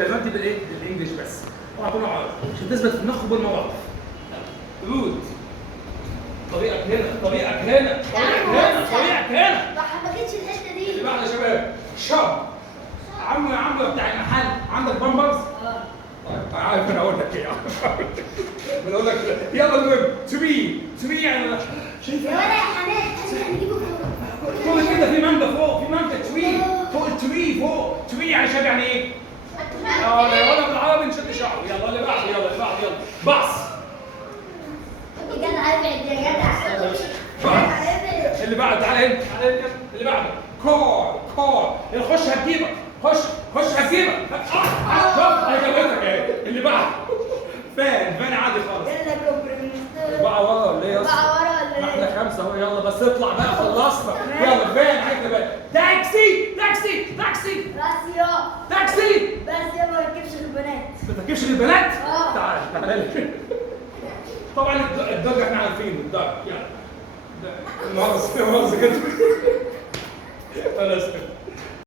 الكلمات دي بالايه؟ بالانجلش بس. اوعى تقول عربي عشان تثبت في مخك بالمواقف. رود. طريقك هنا، طريقك هنا، طريقك هنا، طريقك هنا. ما حبكتش الحته دي. اللي بعد يا شباب شاب. عمو يا عمو بتاع المحل عندك بامبرز؟ طيب عارف انا اقول لك ايه. بقول لك يلا المهم تو بي يعني شايف يا ولا يا حماد احنا هنجيبه فوق كده في مانجا فوق، في مانجا توي فوق التوي فوق توي يعني شايف يعني ايه؟ لا ولا بالعربي نشد شعره. يلا اللي بعده، يلا اللي بعده، يلا باص. يا جدع ابعد يا جدع. اللي بعده تعالى هنا، تعالى هنا اللي بعده كور خش هتجيبك، خش هتجيبك. شوف هيجوزك اهي. اللي بعده فان عادي خالص. يلا كومبريمستر. بقى ورا ولا ايه يا اسطى؟ بقى ورا ولا ايه؟ احنا 5 اهو. يلا بس اطلع بقى خلصنا. يلا فان عايز بقى تاكسي. راسيو. تاكسي بس يا ما ركبش البنات. ما تركبش للبنات؟ اه. تعالى لي. طبعا الدرج احنا عارفينه الدرج. يلا مؤاخذة كده. انا اسف.